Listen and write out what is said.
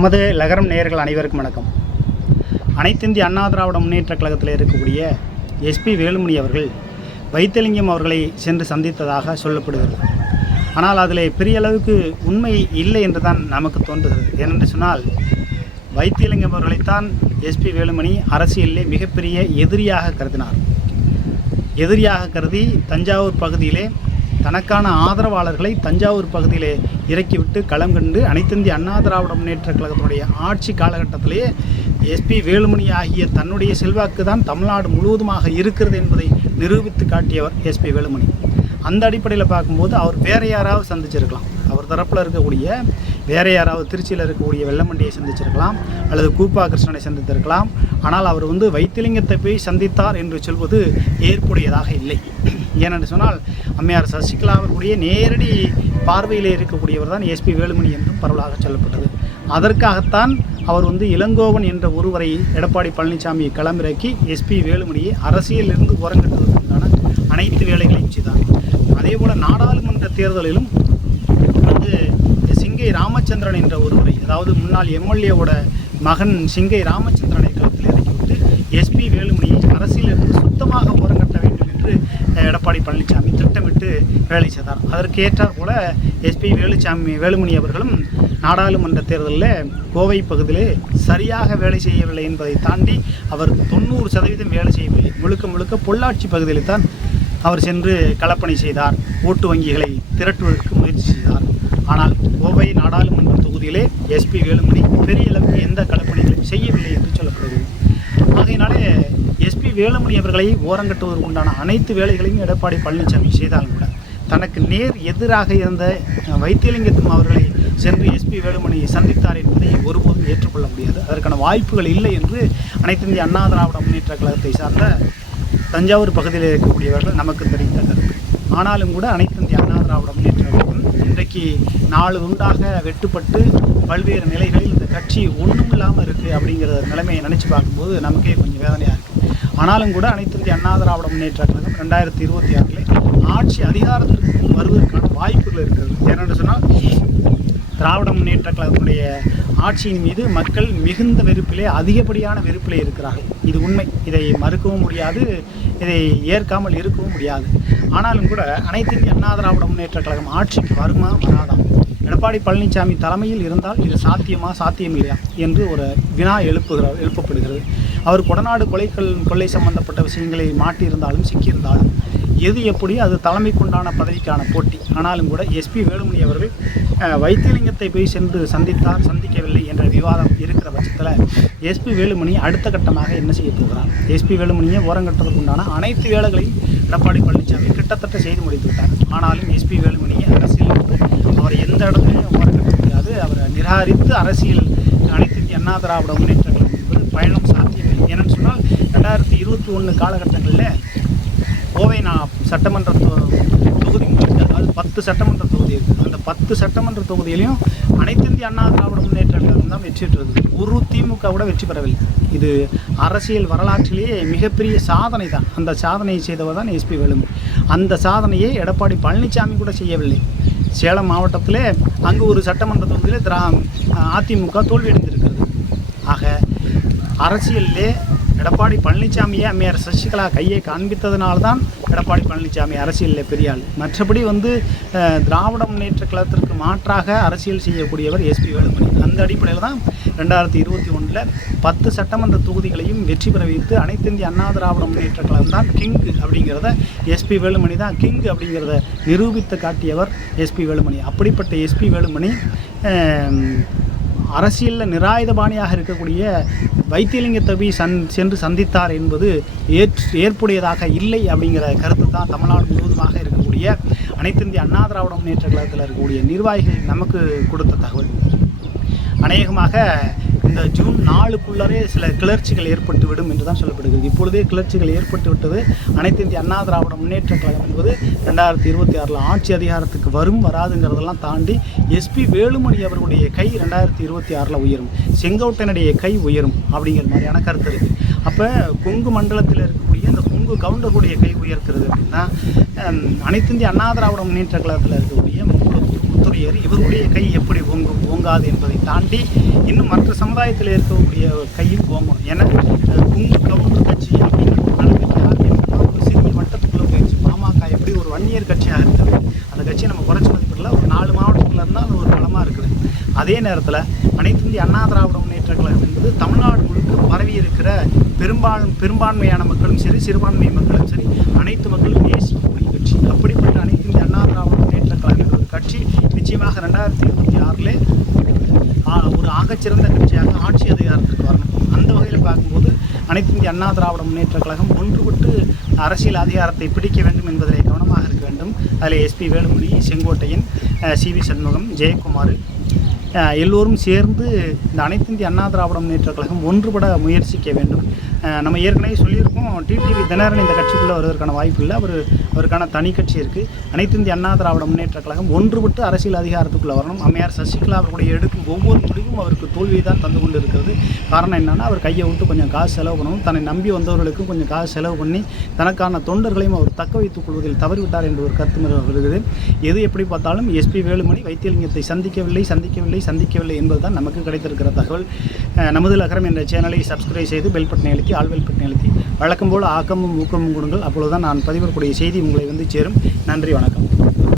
நமது லகரம் நேயர்கள் அனைவருக்கும் வணக்கம். அனைத்திந்திய அண்ணா திராவிட முன்னேற்ற கழகத்தில் இருக்கக்கூடிய எஸ்பி வேலுமணி அவர்கள் வைத்தியலிங்கம் அவர்களை சென்று சந்தித்ததாக சொல்லப்படுகிறது. ஆனால் அதில் பெரிய அளவுக்கு உண்மை இல்லை என்று தான் நமக்கு தோன்றுகிறது. ஏனென்று சொன்னால் வைத்தியலிங்கம் அவர்களைத்தான் எஸ்பி வேலுமணி அரசியலிலே மிகப்பெரிய எதிரியாக கருதினார். எதிரியாக கருதி தஞ்சாவூர் பகுதியிலே தனக்கான ஆதரவாளர்களை தஞ்சாவூர் பகுதியிலே இறக்கிவிட்டு களம் கண்டு அனைத்திந்திய அண்ணா திராவிட முன்னேற்ற கழகத்தினுடைய ஆட்சி காலகட்டத்திலேயே எஸ்பி வேலுமணி ஆகிய தன்னுடைய செல்வாக்கு தான் தமிழ்நாடு முழுவதுமாக இருக்கிறது என்பதை நிரூபித்து காட்டியவர் எஸ்பி வேலுமணி. அந்த அடிப்படையில் பார்க்கும்போது அவர் வேற யாராவது சந்திச்சிருக்கலாம். அவர் தரப்பில் இருக்கக்கூடிய வேற யாராவது திருச்சியில் இருக்கக்கூடிய வெள்ளமண்டியை சந்திச்சிருக்கலாம் அல்லது கூப்பா கிருஷ்ணனை சந்தித்திருக்கலாம். ஆனால் அவர் வந்து வைத்திலிங்கத்தை போய் சந்தித்தார் என்று சொல்வது ஏற்புடையதாக இல்லை. ஏனென்று சொன்னால் அம்மையார் சசிகலா அவர்களுடைய நேரடி பார்வையில் இருக்கக்கூடியவர் தான் எஸ்பி வேலுமணி என்றும் பரவலாக சொல்லப்பட்டது. அதற்காகத்தான் அவர் வந்து இளங்கோவன் என்ற ஒருவரை எடப்பாடி பழனிசாமியை களமிறக்கி எஸ்பி வேலுமணியை அரசியலிருந்து உரங்கட்டுவதற்கான அனைத்து வேலைகளையும் செய்தார். அதே போல் நாடாளுமன்ற தேர்தலிலும் வந்து சிங்கை ராமச்சந்திரன் என்ற ஒருவரை அதாவது முன்னாள் எம்எல்ஏவோட மகன் சிங்கை ராமச்சந்திரனை களத்தில் இறக்கிவிட்டு எஸ்பி வேலுமணியை அரசியலிருந்து சுத்தமாக ஓரங்கட்ட என்று எடப்பாடி பழனிசாமி திட்டமிட்டு வேலை செய்தார். அதற்கு ஏற்றாற் போல எஸ்பி வேலுசாமி வேலுமணி அவர்களும் நாடாளுமன்ற தேர்தலில் கோவை பகுதியிலே சரியாக வேலை செய்யவில்லை என்பதை தாண்டி அவர் தொண்ணூறு சதவீதம் வேலை செய்யவில்லை. முழுக்க முழுக்க பொள்ளாட்சி பகுதியில் தான் அவர் சென்று கலப்பணி செய்தார். ஓட்டு வங்கிகளை திரட்டுவதற்கு முயற்சி செய்தார். ஆனால் கோவை நாடாளுமன்ற தொகுதியிலே எஸ்பி வேலுமணி பெரிய அளவுக்கு எந்த கலப்பணிகளும் செய்யவில்லை என்று சொல்லப்படுகிறது. ஆகையினாலே வேலுமணி அவர்களை ஓரங்கட்டுவதற்கு உண்டான அனைத்து வேலைகளையும் எடப்பாடி பழனிசாமி செய்தாலும் கூட தனக்கு நேர் எதிராக இருந்த வைத்தியலிங்கத்தும் அவர்களை சென்று எஸ்பி வேலுமணி சந்தித்தார் என்பதை ஒருபோதும் ஏற்றுக்கொள்ள முடியாது. அதற்கான வாய்ப்புகள் இல்லை என்று அனைத்து இந்திய அண்ணா திராவிட முன்னேற்ற கழகத்தை சார்ந்த தஞ்சாவூர் பகுதியில் இருக்கக்கூடியவர்கள் நமக்கு தெரிந்த கருத்து. ஆனாலும் கூட அனைத்து இந்திய அண்ணா திராவிட முன்னேற்ற கழகம் இன்றைக்கு நாலு உண்டாக வெட்டுப்பட்டு பல்வேறு நிலைகளில் இந்த கட்சி ஒன்றும் இல்லாமல் இருக்குது அப்படிங்கிற நிலைமையை நினச்சி பார்க்கும்போது நமக்கே கொஞ்சம் வேதனையாக இருக்குது ஆனாலும் கூட அனைத்து இந்திய அண்ணா திராவிட முன்னேற்ற கழகம் ரெண்டாயிரத்தி இருபத்தி ஆறில் ஆட்சி அதிகாரத்திற்கு வருவதற்கான வாய்ப்புகள் இருக்கிறது. ஏனென்று சொன்னால் திராவிட முன்னேற்ற கழகத்தினுடைய ஆட்சியின் மீது மக்கள் மிகுந்த வெறுப்பிலே அதிகப்படியான வெறுப்பிலே இருக்கிறார்கள். இது உண்மை. இதை மறுக்கவும் முடியாது. இதை ஏற்காமல் இருக்கவும் முடியாது. ஆனாலும் கூட அனைத்து இந்திய அண்ணா திராவிட முன்னேற்ற கழகம் ஆட்சிக்கு வருமா வராதா? எடப்பாடி பழனிசாமி தலைமையில் இருந்தால் இது சாத்தியமா சாத்தியமில்லையா? என்று ஒரு வினா எழுப்புகிற எழுப்பப்படுகிறது. அவர் கொடநாடு கொலைகள் கொள்ளை சம்பந்தப்பட்ட விஷயங்களை மாட்டியிருந்தாலும் சிக்கியிருந்தாலும் எது எப்படி அது தலைமைக்குண்டான பதவிக்கான போட்டி. ஆனாலும் கூட எஸ்பி வேலுமணி அவர்கள் வைத்தியலிங்கத்தை போய் சென்று சந்தித்தார் சந்திக்கவில்லை என்ற விவாதம் இருக்கிற பட்சத்தில் எஸ்பி வேலுமணி அடுத்த கட்டமாக என்ன செய்ய போகிறார்? எஸ்பி வேலுமணியை ஓரங்கட்டுறதுக்கு உண்டான அனைத்து வேலைகளையும் எடப்பாடி பழனிசாமி கிட்டத்தட்ட செய்து முடித்து விட்டார். ஆனாலும் எஸ்பி வேலுமணியை அரசியல் அவர் எந்த இடத்துலையும் ஓரங்கட்ட முடியாது. அவரை நிராகரித்து அரசியல் அனைத்து அண்ணா திராவிட முன்னேற்றங்கள் என்பது பயணம் சாத்தியம் ஏன்னு சொன்னால் ரெண்டாயிரத்தி இருபத்தி ஒன்று காலகட்டங்களில் கோவை நான் சட்டமன்ற தொகுதி அதாவது பத்து சட்டமன்ற தொகுதி இருக்குது. அந்த பத்து சட்டமன்ற தொகுதியிலையும் அனைத்து இந்திய அண்ணா திராவிட முன்னேற்ற கழகம் தான் வெற்றி பெற்றது ஒரு திமுக கூட வெற்றி பெறவில்லை. இது அரசியல் வரலாற்றிலேயே மிகப்பெரிய சாதனை தான். அந்த சாதனையை செய்தவர் தான் எஸ்பி வேலுமணி. அந்த சாதனையை எடப்பாடி பழனிசாமி கூட செய்யவில்லை. சேலம் மாவட்டத்திலே அங்கு ஒரு சட்டமன்ற தொகுதியில் திரா அதிமுக தோல்வியடைந்திருக்கிறது. ஆக அரசியலிலே எடப்பாடி பழனிசாமியை அம்மையார் சசிகலா கையை காண்பித்ததுனால தான் எடப்பாடி பழனிசாமி அரசியலில் பெரிய ஆள். மற்றபடி வந்து திராவிட முன்னேற்ற கழகத்திற்கு மாற்றாக அரசியல் செய்யக்கூடியவர் எஸ்பி வேலுமணி. அந்த அடிப்படையில் தான் ரெண்டாயிரத்தி இருபத்தி ஒன்றில் பத்து சட்டமன்ற தொகுதிகளையும் வெற்றி பெற வைத்து அனைத்து இந்திய அண்ணா திராவிட முன்னேற்ற கழகம் தான் கிங் அப்படிங்கிறத எஸ்பி வேலுமணி தான் கிங் அப்படிங்கிறத நிரூபித்து காட்டியவர் எஸ்பி வேலுமணி. அப்படிப்பட்ட எஸ்பி வேலுமணி அரசியலில் நிராயுதபாணியாக இருக்கக்கூடிய வைத்தியலிங்க தவி சந் சென்று சந்தித்தார் என்பது ஏற் ஏற்புடையதாக இல்லை அப்படிங்கிற கருத்து தான் தமிழ்நாடு முழுவதுமாக இருக்கக்கூடிய அனைத்து இந்திய அண்ணா திராவிட முன்னேற்ற கழகத்தில் இருக்கக்கூடிய நிர்வாகிகள் நமக்கு கொடுத்த தகவல். அநேகமாக இந்த ஜூன் நாலுக்குள்ளரே சில கிளர்ச்சிகள் ஏற்பட்டு விடும் என்று தான் சொல்லப்படுகிறது. இப்பொழுதே கிளர்ச்சிகள் ஏற்பட்டு விட்டது. அனைத்து இந்திய அண்ணா திராவிட முன்னேற்ற கழகம் என்பது ரெண்டாயிரத்தி இருபத்தி ஆறில் ஆட்சி அதிகாரத்துக்கு வரும் வராதுங்கிறதெல்லாம் தாண்டி எஸ்பி வேலுமணி அவர்களுடைய கை ரெண்டாயிரத்தி இருபத்தி ஆறில் உயரும். செங்கோட்டையனுடைய கை உயரும் அப்படிங்கிற மாதிரியான கருத்து இருக்குது அப்போ கொங்கு மண்டலத்தில் இருக்கக்கூடிய இந்த கொங்கு கவுண்டர்களுடைய கை உயர்க்கிறது அப்படின்னா அனைத்து இந்திய அண்ணா திராவிட முன்னேற்ற கழகத்தில் இருக்கக்கூடிய துறையர் இவருடைய கை எப்படி ஓங்கும் ஓங்காது என்பதை தாண்டி இன்னும் மற்ற சமுதாயத்தில் இருக்கக்கூடிய கையும் ஓங்கும் ஏன்னா குங்கு கவுண்டர் கட்சி அப்படின்னு ஒரு சிறிய வட்டத்துக்குள்ளே போயிடுச்சு. பாமக எப்படி ஒரு வன்னியர் கட்சியாக இருக்குது அந்த கட்சியை நம்ம குறைச்சி மதிப்பிடல. ஒரு நாலு மாவட்டத்தில் இருந்தால் அது ஒரு பலமாக இருக்குது. அதே நேரத்தில் அனைத்து இந்திய அண்ணா திராவிட முன்னேற்ற கழகம் என்பது தமிழ்நாடு முழுக்க பரவி இருக்கிற பெரும்பாலும் பெரும்பான்மையான மக்களும் சரி சிறுபான்மை மக்களும் சரி அனைத்து மக்களும் நேசிக்கக்கூடிய கட்சி. அப்படிப்பட்ட அனைத்து இந்திய அண்ணா திராவிட முன்னேற்ற கழகம் என்ற ஒரு கட்சி நிச்சயமாக ரெண்டாயிரத்தி இருபத்தி ஆறில் ஒரு ஆகச்சிறந்த கட்சியாக ஆட்சி அதிகாரத்துக்கு வரணும். அந்த வகையில் பார்க்கும்போது அனைத்து இந்திய அண்ணா திராவிட முன்னேற்ற கழகம் ஒன்றுபட்டு அரசியல் அதிகாரத்தை பிடிக்க வேண்டும் என்பதிலே கவனமாக இருக்க வேண்டும். அதில் SP Velumani Sengottaiyan C V Shanmugam Jayakumar எல்லோரும் சேர்ந்து இந்த அனைத்து இந்திய அண்ணா திராவிட முன்னேற்ற கழகம் ஒன்றுபட முயற்சிக்க வேண்டும். நம்ம ஏற்கனவே சொல்லியிருக்கோம் டிடிவி தினகரன் இந்த கட்சிக்குள்ளே வருவதற்கான வாய்ப்பு இல்லை. அவர் அவருக்கான தனி கட்சி இருக்குது அனைத்து இந்திய அண்ணா திராவிட முன்னேற்ற கழகம் ஒன்றுபட்டு அரசியல் அதிகாரத்துக்குள்ளே வரணும். அம்மையார் சசிகலா அவர்களுடைய எடுக்கும் ஒவ்வொரு முடிவும் அவருக்கு தோல்வியை தான் தந்து கொண்டு இருக்கிறது காரணம் என்னென்னா அவர் கையை விட்டு கொஞ்சம் காசு செலவு பண்ணணும். தன்னை நம்பி வந்தவர்களுக்கும் கொஞ்சம் காசு செலவு பண்ணி தனக்கான தொண்டர்களையும் அவர் தக்க வைத்துக் கொள்வதில் தவறிவிட்டார் என்ற ஒரு கருத்து வருகிறது. எது எப்படி பார்த்தாலும் எஸ்பி வேலுமணி வைத்தியலிங்கத்தை சந்திக்கவில்லை சந்திக்கவில்லை சந்திக்கவில்லை என்பதுதான் நமக்கு கிடைத்திருக்கிற தகவல். நமது லகரம் என்ற சேனலை சப்ஸ்கிரைப் செய்து பெல் பட்டனை அழுத்தி ஆழ்வெல் பட்டனை அழுத்தி வழக்கம் போல் ஆக்கமும் ஊக்கமும் கொடுங்கள். அப்பொழுதுதான் நான் பதிவிடக்கூடிய செய்தி உங்களை வந்து சேரும். நன்றி வணக்கம்.